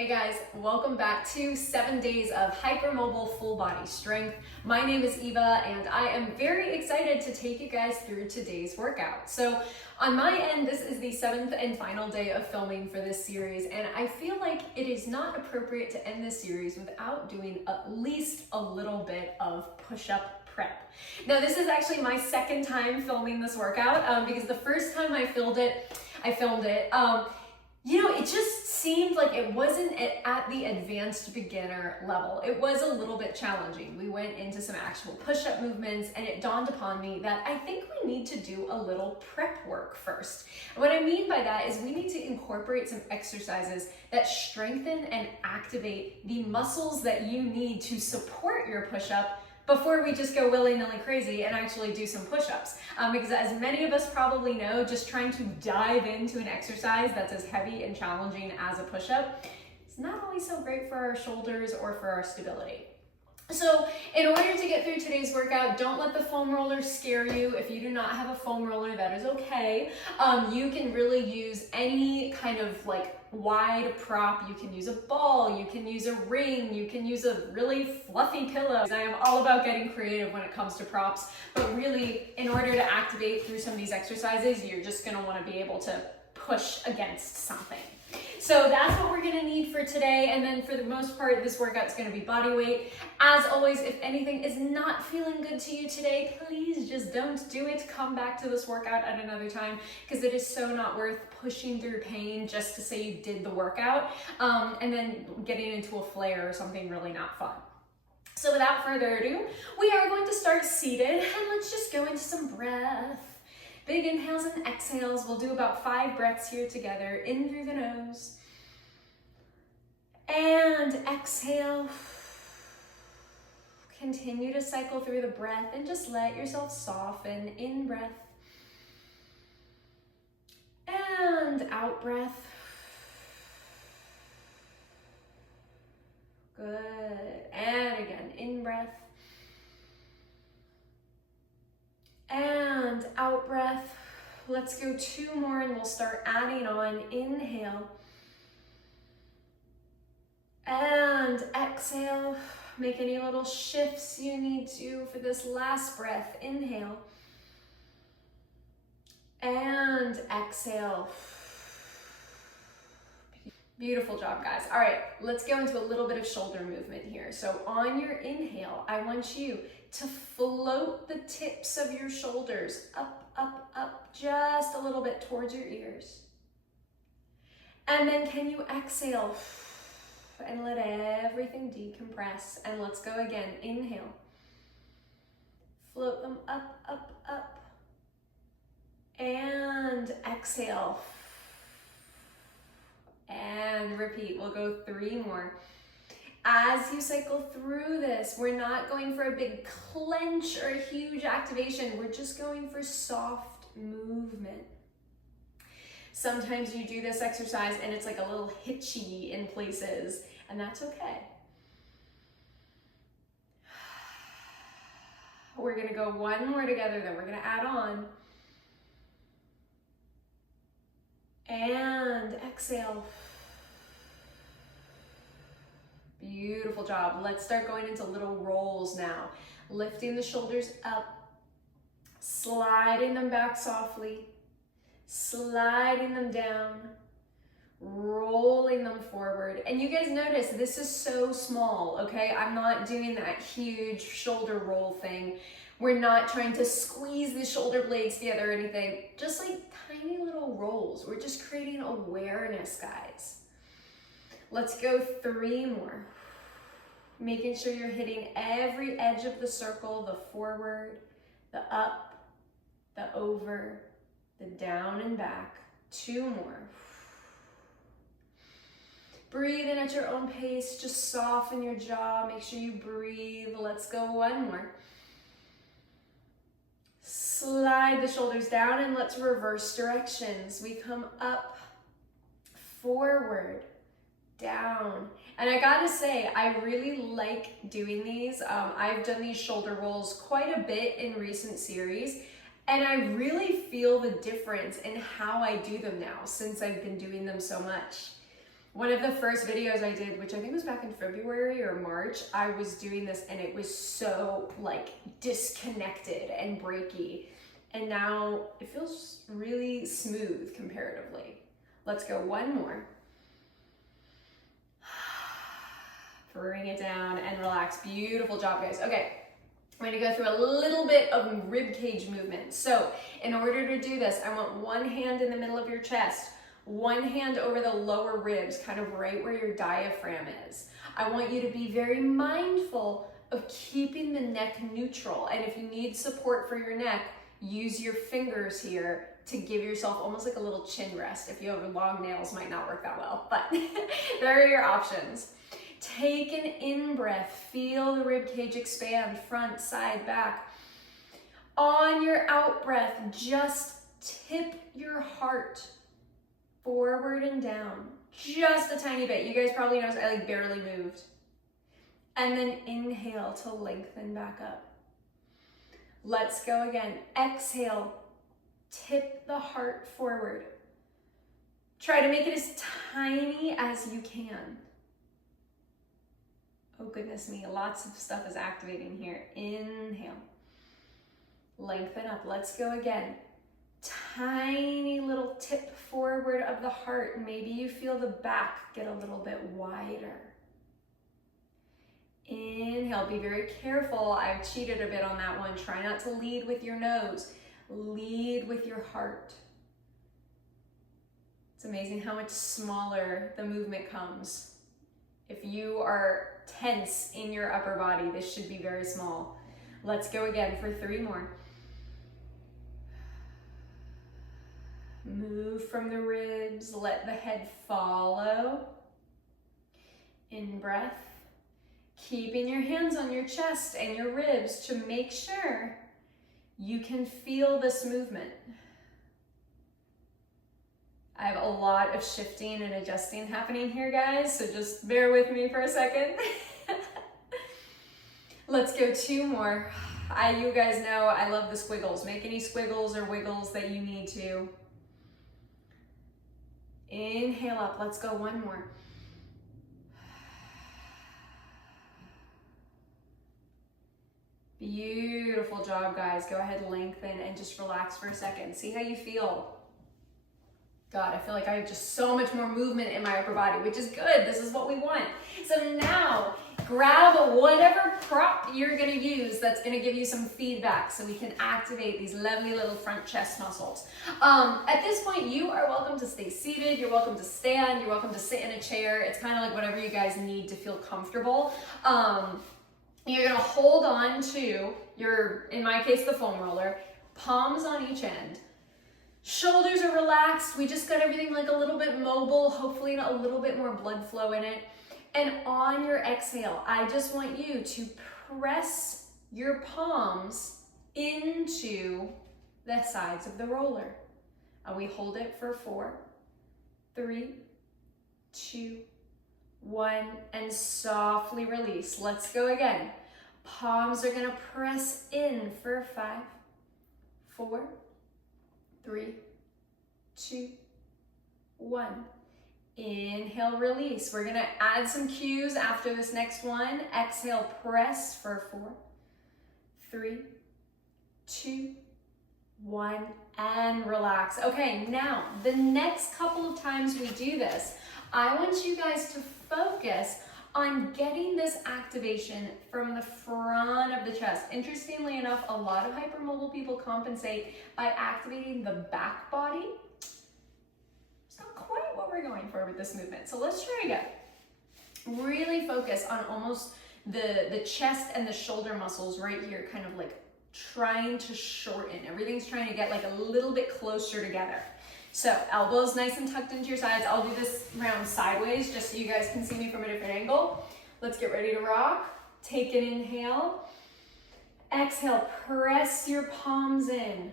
Hey guys, welcome back to 7 days of hypermobile full body strength. My name is Eva and I am very excited to take you guys through today's workout. So on my end, this is the 7th and final day of filming for this series, and I feel like it is not appropriate to end this series without doing at least a little bit of push-up prep. Now this is actually my second time filming this workout because the first time I filmed it, it just seemed like it wasn't at the advanced beginner level. It was a little bit challenging. We went into some actual push-up movements and it dawned upon me that I think we need to do a little prep work first. And what I mean by that is we need to incorporate some exercises that strengthen and activate the muscles that you need to support your push-up before we just go willy-nilly crazy and actually do some push-ups. Because as many of us probably know, just trying to dive into an exercise that's as heavy and challenging as a push-up is not always so great for our shoulders or for our stability. So in order to get through today's workout, don't let the foam roller scare you. If you do not have a foam roller, that is okay. You can really use any kind of wide prop. You can use a ball, you can use a ring, you can use a really fluffy pillow. I am all about getting creative when it comes to props, but really in order to activate through some of these exercises, you're just gonna wanna be able to push against something. So that's what we're gonna need for today, and then for the most part, this workout's gonna be body weight. As always, if anything is not feeling good to you today, please just don't do it. Come back to this workout at another time, because it is so not worth pushing through pain just to say you did the workout, and then getting into a flare or something really not fun. So without further ado, we are going to start seated, and let's just go into some breath. Big inhales and exhales. We'll do about 5 breaths here together. In through the nose. And exhale. Continue to cycle through the breath and just let yourself soften. In breath. And out breath. Good. And again, in breath. And out breath. Let's go 2 more and we'll start adding on. Inhale. And exhale. Make any little shifts you need to for this last breath. Inhale. And exhale. Beautiful job, guys. All right, let's go into a little bit of shoulder movement here. So on your inhale, I want you to float the tips of your shoulders up, up, up, just a little bit towards your ears. And then can you exhale and let everything decompress? And let's go again. Inhale. Float them up, up, up. And exhale. And repeat. We'll go 3 more. As you cycle through this, we're not going for a big clench or a huge activation. We're just going for soft movement. Sometimes you do this exercise and it's like a little hitchy in places, and that's okay. We're gonna go 1 more together, then we're gonna add on. And exhale. Beautiful job. Let's start going into little rolls now. Lifting the shoulders up, sliding them back softly, sliding them down, rolling them forward. And you guys notice this is so small, okay? I'm not doing that huge shoulder roll thing. We're not trying to squeeze the shoulder blades together or anything. Just like tiny little rolls. We're just creating awareness, guys. Let's go 3 more. Making sure you're hitting every edge of the circle, the forward, the up, the over, the down and back. 2 more. Breathe in at your own pace. Just soften your jaw. Make sure you breathe. Let's go 1 more. Slide the shoulders down and let's reverse directions. We come up, forward, down. And I gotta say, I really like doing these. I've done these shoulder rolls quite a bit in recent series, and I really feel the difference in how I do them now since I've been doing them so much. One of the first videos I did, which I think was back in February or March, I was doing this and it was so like disconnected and breaky. And now it feels really smooth comparatively. Let's go one more. Bring it down and relax. Beautiful job, guys. Okay, I'm gonna go through a little bit of rib cage movement. So in order to do this, I want one hand in the middle of your chest, one hand over the lower ribs, kind of right where your diaphragm is. I want you to be very mindful of keeping the neck neutral. And if you need support for your neck, use your fingers here to give yourself almost like a little chin rest. If you have long nails, might not work that well, but there are your options. Take an in-breath, feel the rib cage expand, front, side, back. On your out-breath, just tip your heart forward and down, just a tiny bit. You guys probably noticed I like barely moved. And then inhale to lengthen back up. Let's go again. Exhale, tip the heart forward. Try to make it as tiny as you can. Oh goodness me, lots of stuff is activating here. Inhale, lengthen up. Let's go again. Tiny little tip forward of the heart. Maybe you feel the back get a little bit wider. Inhale, be very careful. I've cheated a bit on that one. Try not to lead with your nose. Lead with your heart. It's amazing how much smaller the movement comes. If you are tense in your upper body, this should be very small. Let's go again for 3 more. Move from the ribs, let the head follow. In breath, keeping your hands on your chest and your ribs to make sure you can feel this movement. I have a lot of shifting and adjusting happening here, guys, so just bear with me for a second. Let's go 2 more. You guys know I love the squiggles. Make any squiggles or wiggles that you need to. Inhale up. Let's go 1 more. Beautiful job, guys. Go ahead, lengthen and just relax for a second. See how you feel. God, I feel like I have just so much more movement in my upper body, which is good. This is what we want. So now, grab whatever prop you're gonna use that's gonna give you some feedback so we can activate these lovely little front chest muscles. At this point, you are welcome to stay seated, you're welcome to stand, you're welcome to sit in a chair. It's kind of like whatever you guys need to feel comfortable. You're gonna hold on to your, in my case, the foam roller, palms on each end. Shoulders are relaxed. We just got everything like a little bit mobile, hopefully a little bit more blood flow in it. And on your exhale, I just want you to press your palms into the sides of the roller. And we hold it for 4, 3, 2, 1, and softly release. Let's go again. Palms are gonna press in for 5, 4, 3, 2, 1. Inhale, release. We're gonna add some cues after this next one. Exhale, press for 4, 3, 2, 1, and relax. Okay, now the next couple of times we do this, I want you guys to focus on getting this activation from the front of the chest. Interestingly enough, a lot of hypermobile people compensate by activating the back body. It's not quite what we're going for with this movement. So let's try again. Really focus on almost the chest and the shoulder muscles right here, kind of like trying to shorten. Everything's trying to get like a little bit closer together. So elbows nice and tucked into your sides. I'll do this round sideways just so you guys can see me from a different angle. Let's get ready to rock. Take an inhale. Exhale, press your palms in.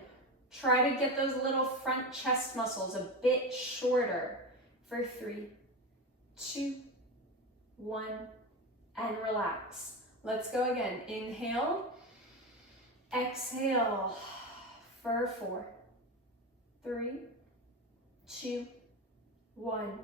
Try to get those little front chest muscles a bit shorter for 3, 2, 1, and relax. Let's go again. Inhale. Exhale for 4, 3, 2, 1,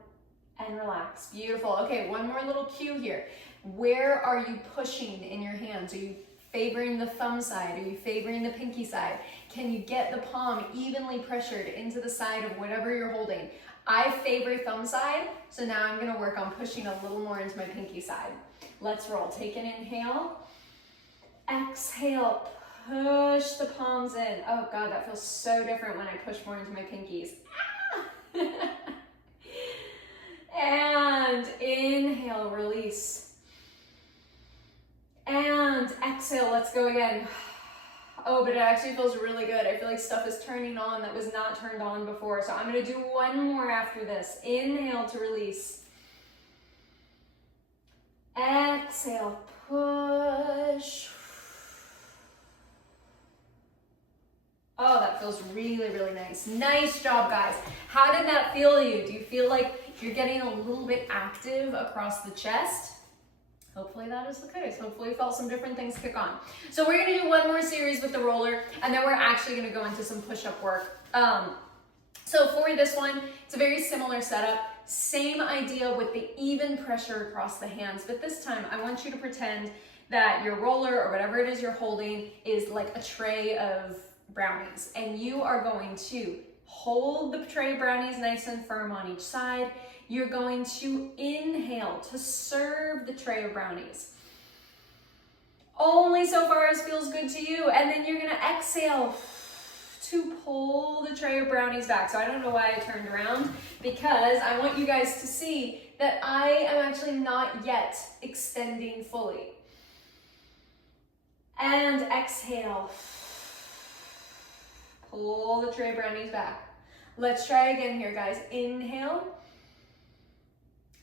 and relax. Beautiful. Okay, one more little cue here. Where are you pushing in your hands? Are you favoring the thumb side? Are you favoring the pinky side? Can you get the palm evenly pressured into the side of whatever you're holding? I favor thumb side, so now I'm gonna work on pushing a little more into my pinky side. Let's roll. Take an inhale. Exhale, push the palms in. Oh God, that feels so different when I push more into my pinkies. Ah! And inhale, release. And exhale, let's go again. Oh, but it actually feels really good. I feel like stuff is turning on that was not turned on before. So I'm gonna do one more after this. Inhale to release. Exhale, push. Oh, that feels really, really nice. Nice job, guys. How did that feel to you? Do you feel like you're getting a little bit active across the chest? Hopefully that is the case. Hopefully you felt some different things kick on. So we're gonna do one more series with the roller, and then we're actually gonna go into some push-up work. So for this one, it's a very similar setup. Same idea with the even pressure across the hands, but this time I want you to pretend that your roller or whatever it is you're holding is like a tray of brownies, and you are going to hold the tray of brownies nice and firm on each side. You're going to inhale to serve the tray of brownies. Only so far as feels good to you, and then you're gonna exhale to pull the tray of brownies back. So I don't know why I turned around, because I want you guys to see that I am actually not yet extending fully. And exhale. Pull the tray of brownies back. Let's try again here, guys. Inhale.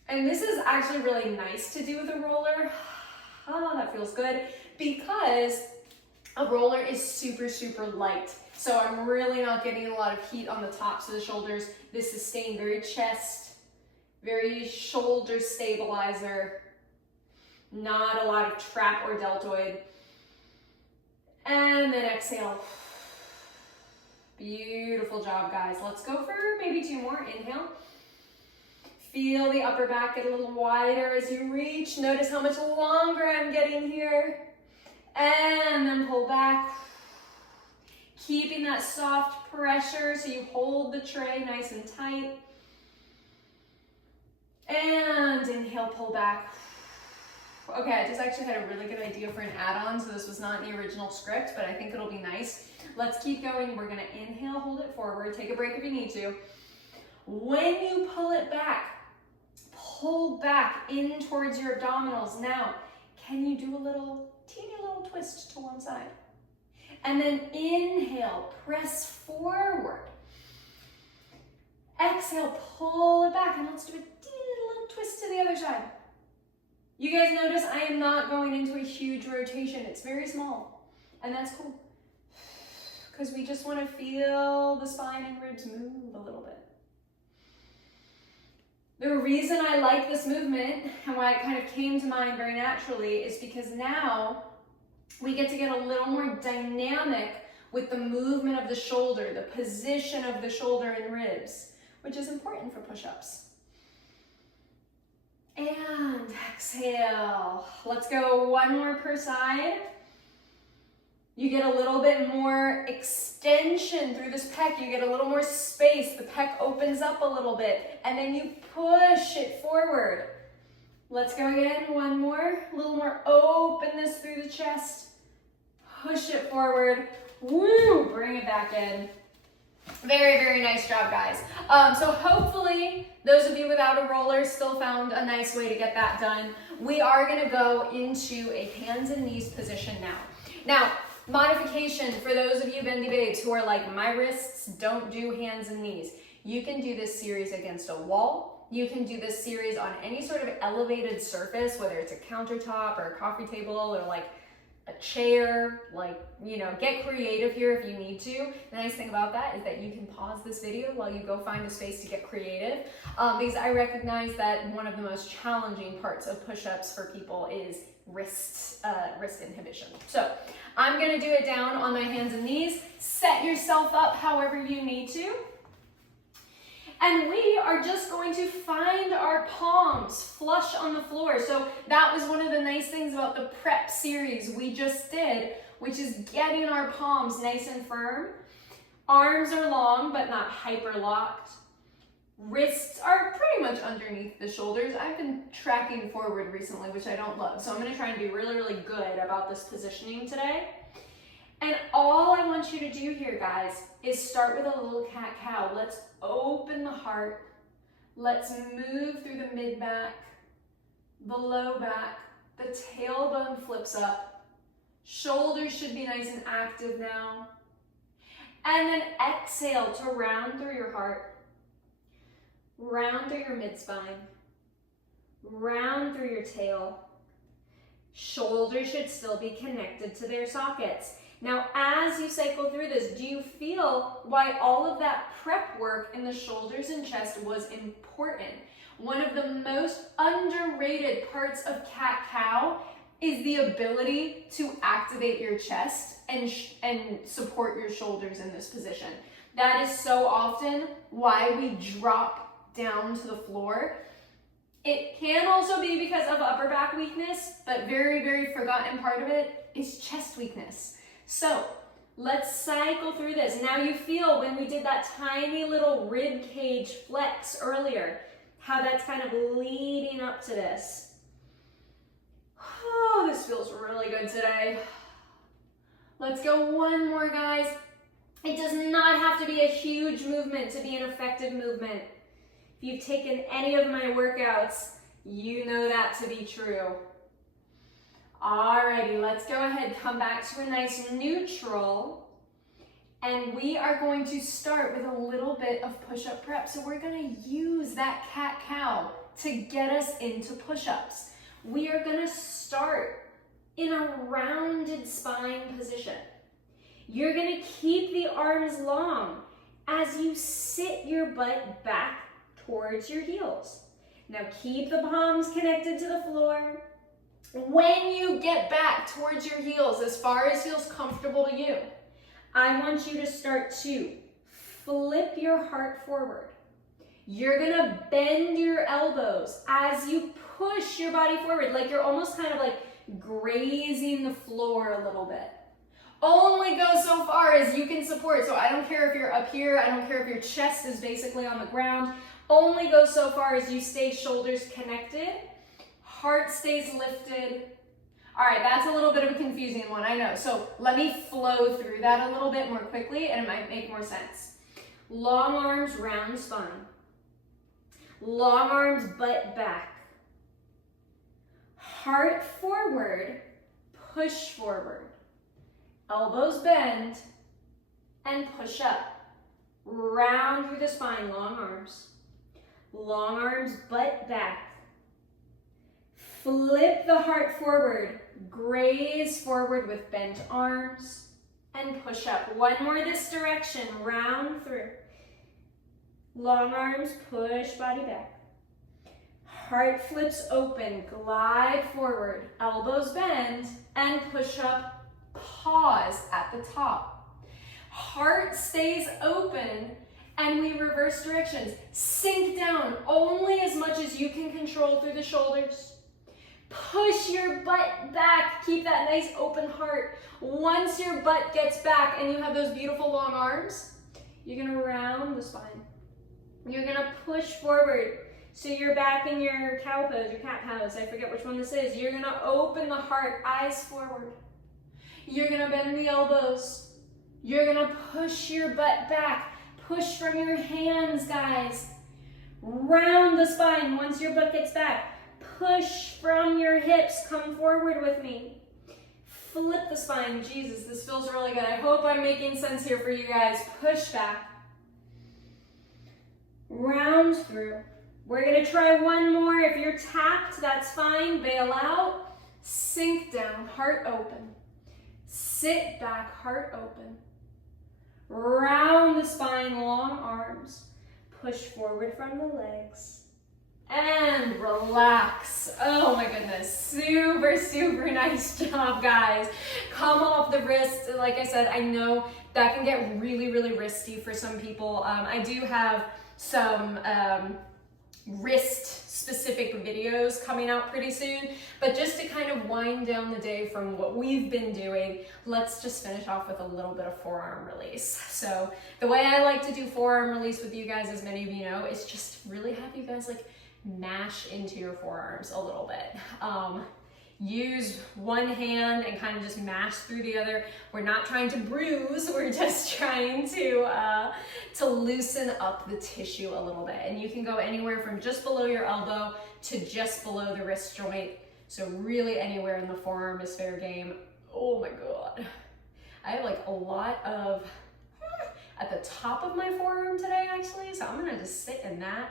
And this is actually really nice to do with a roller. Oh, that feels good, because a roller is super, super light. So I'm really not getting a lot of heat on the tops of the shoulders. This is staying very chest, very shoulder stabilizer, not a lot of trap or deltoid. And then exhale. Beautiful job, guys. Let's go for maybe two more. Inhale. Feel the upper back get a little wider as you reach. Notice how much longer I'm getting here. And then pull back. Keeping that soft pressure so you hold the tray nice and tight. And inhale, pull back. Okay, I just actually had a really good idea for an add-on, so this was not in the original script, but I think it'll be nice. Let's keep going. We're gonna inhale, hold it forward, take a break if you need to. When you pull it back, pull back in towards your abdominals. Now, can you do a teeny little twist to one side? And then inhale, press forward. Exhale, pull it back, and let's do a teeny little twist to the other side. You guys notice I am not going into a huge rotation. It's very small, and that's cool, because we just want to feel the spine and ribs move a little bit. The reason I like this movement and why it kind of came to mind very naturally is because now we get to get a little more dynamic with the movement of the shoulder, the position of the shoulder and ribs, which is important for push-ups. And exhale. Let's go one more per side. You get a little bit more extension through this pec. You get a little more space. The pec opens up a little bit, and then you push it forward. Let's go again. One more. A little more openness through the chest. Push it forward. Woo! Bring it back in. Very, very nice job, guys. So hopefully those of you without a roller still found a nice way to get that done. We are gonna go into a hands and knees position now. Now, modification for those of you bendy babes who are like, my wrists don't do hands and knees. You can do this series against a wall. You can do this series on any sort of elevated surface, whether it's a countertop or a coffee table or like a chair, like, you know, get creative here if you need to. The nice thing about that is that you can pause this video while you go find a space to get creative, because I recognize that one of the most challenging parts of push-ups for people is wrist inhibition. So I'm gonna do it down on my hands and knees. Set yourself up however you need to. And we are just going to find our palms flush on the floor. So that was one of the nice things about the prep series we just did, which is getting our palms nice and firm. Arms are long, but not hyper locked. Wrists are pretty much underneath the shoulders. I've been tracking forward recently, which I don't love. So I'm gonna try and be really, really good about this positioning today. And all I want you to do here, guys, is start with a little cat-cow. Let's open the heart. Let's move through the mid-back, the low back, the tailbone flips up. Shoulders should be nice and active now. And then exhale to round through your heart, round through your mid-spine, round through your tail. Shoulders should still be connected to their sockets. Now, as you cycle through this, do you feel why all of that prep work in the shoulders and chest was important? One of the most underrated parts of cat-cow is the ability to activate your chest and support your shoulders in this position. That is so often why we drop down to the floor. It can also be because of upper back weakness, but very, very forgotten part of it is chest weakness. So let's cycle through this. Now you feel when we did that tiny little rib cage flex earlier, how that's kind of leading up to this. Oh, this feels really good today. Let's go one more, guys. It does not have to be a huge movement to be an effective movement. If you've taken any of my workouts, you know that to be true. Alrighty, let's go ahead, come back to a nice neutral. And we are going to start with a little bit of push-up prep. So we're gonna use that cat-cow to get us into push-ups. We are gonna start in a rounded spine position. You're gonna keep the arms long as you sit your butt back towards your heels. Now keep the palms connected to the floor. When you get back towards your heels, as far as feels comfortable to you, I want you to start to flip your heart forward. You're gonna bend your elbows as you push your body forward, like you're almost kind of like grazing the floor a little bit. Only go so far as you can support. So I don't care if you're up here, I don't care if your chest is basically on the ground. Only go so far as you stay shoulders connected, heart stays lifted. All right, that's a little bit of a confusing one, I know. So let me flow through that a little bit more quickly and it might make more sense. Long arms, round spine. Long arms, butt back. Heart forward, push forward. Elbows bend and push up. Round through the spine, long arms. Long arms, butt back. Flip the heart forward, graze forward with bent arms and push up. One more this direction, round through. Long arms, push body back. Heart flips open, glide forward, elbows bend and push up. Pause at the top. Heart stays open and we reverse directions. Sink down only as much as you can control through the shoulders. Push your butt back. Keep that nice open heart. Once your butt gets back and you have those beautiful long arms, you're gonna round the spine. You're gonna push forward. So you're back in your cow pose, your cat pose. I forget which one this is. You're gonna open the heart, eyes forward. You're gonna bend the elbows. You're gonna push your butt back. Push from your hands, guys. Round the spine once your butt gets back. Push from your hips. Come forward with me. Flip the spine. Jesus, this feels really good. I hope I'm making sense here for you guys. Push back. Round through. We're gonna try one more. If you're tapped, that's fine. Bail out. Sink down, heart open. Sit back, heart open. Round the spine, long arms. Push forward from the legs. And relax. Oh my goodness. Super, super nice job, guys. Come off the wrist. Like I said, I know that can get really, really wristy for some people. I do have some wrist specific videos coming out pretty soon, but just to kind of wind down the day from what we've been doing, let's just finish off with a little bit of forearm release. So the way I like to do forearm release with you guys, as many of you know, is just really have you guys like mash into your forearms a little bit. Use one hand and kind of just mash through the other. We're not trying to bruise, we're just trying to loosen up the tissue a little bit. And you can go anywhere from just below your elbow to just below the wrist joint. So really anywhere in the forearm is fair game. Oh my God. I have like a lot of at the top of my forearm today actually, so I'm gonna just sit in that.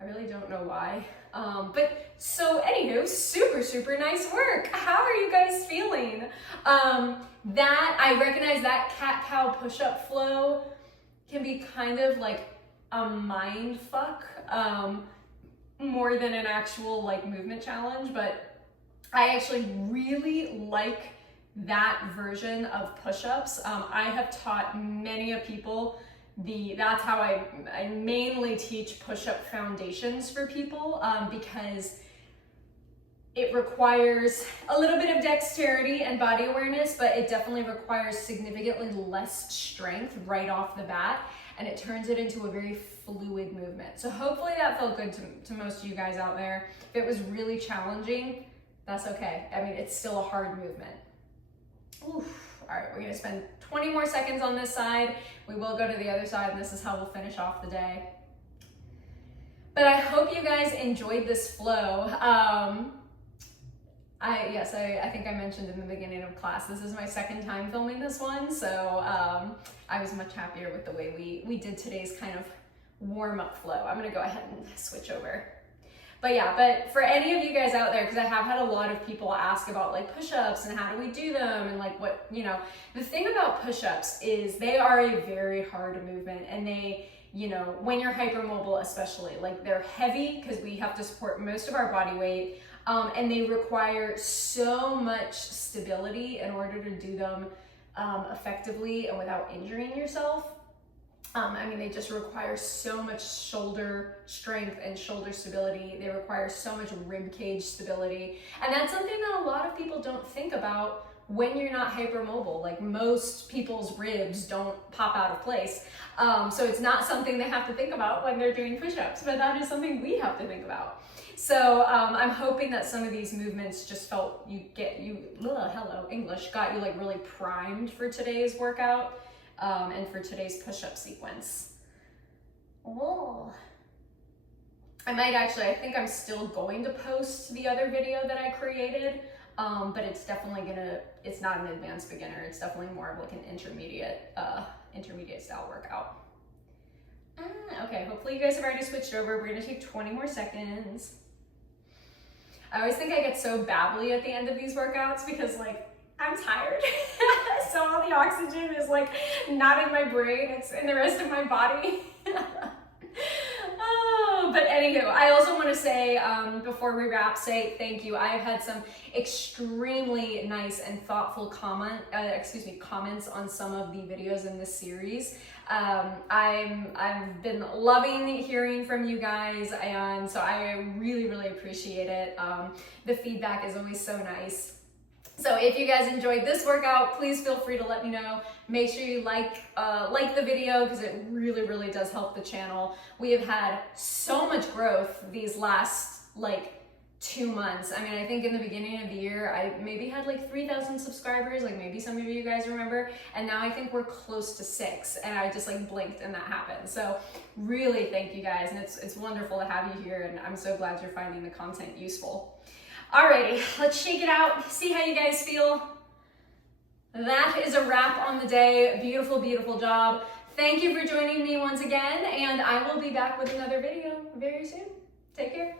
I really don't know why. But so anywho, super nice work. How are you guys feeling? That I recognize that cat-cow push-up flow can be kind of like a mind fuck, more than an actual like movement challenge, but I actually really like that version of push-ups. I have taught many of people that's how I mainly teach push-up foundations for people, because it requires a little bit of dexterity and body awareness, but it definitely requires significantly less strength right off the bat, and it turns it into a very fluid movement. So hopefully that felt good to most of you guys out there. If it was really challenging, that's okay. I mean, it's still a hard movement. Oof. All right, we're gonna spend 20 more seconds on this side. We will go to the other side, and this is how we'll finish off the day. But I hope you guys enjoyed this flow. I think I mentioned in the beginning of class, this is my second time filming this one, so I was much happier with the way we did today's kind of warm-up flow. I'm gonna go ahead and switch over. But yeah, but for any of you guys out there, because I have had a lot of people ask about like push-ups and how do we do them and like what, you know, the thing about push-ups is they are a very hard movement, and they, you know, when you're hypermobile especially, like they're heavy because we have to support most of our body weight, and they require so much stability in order to do them effectively and without injuring yourself. I mean, they just require so much shoulder strength and shoulder stability. They require so much rib cage stability. And that's something that a lot of people don't think about when you're not hypermobile. Like most people's ribs don't pop out of place. So it's not something they have to think about when they're doing push-ups, but that is something we have to think about. So I'm hoping that some of these movements just got you like really primed for today's workout. And for today's push-up sequence. Oh, I think I'm still going to post the other video that I created, but it's not an advanced beginner, it's definitely more of like an intermediate style workout. Okay, hopefully you guys have already switched over. We're gonna take 20 more seconds. I always think I get so babbly at the end of these workouts because like, I'm tired, so all the oxygen is like not in my brain, it's in the rest of my body. Oh, but anywho, I also want to say, before we wrap, say thank you. I've had some extremely nice and thoughtful comments on some of the videos in this series. I've been loving hearing from you guys, and so I really appreciate it. The feedback is always so nice. So if you guys enjoyed this workout, please feel free to let me know. Make sure you like the video because it really does help the channel. We have had so much growth these last like 2 months. I mean, I think in the beginning of the year, I maybe had like 3,000 subscribers, like maybe some of you guys remember, and now I think we're close to 6, and I just like blinked and that happened. So really thank you guys, and it's wonderful to have you here, and I'm so glad you're finding the content useful. Alrighty, let's shake it out, see how you guys feel. That is a wrap on the day. Beautiful job. Thank you for joining me once again, and I will be back with another video very soon. Take care.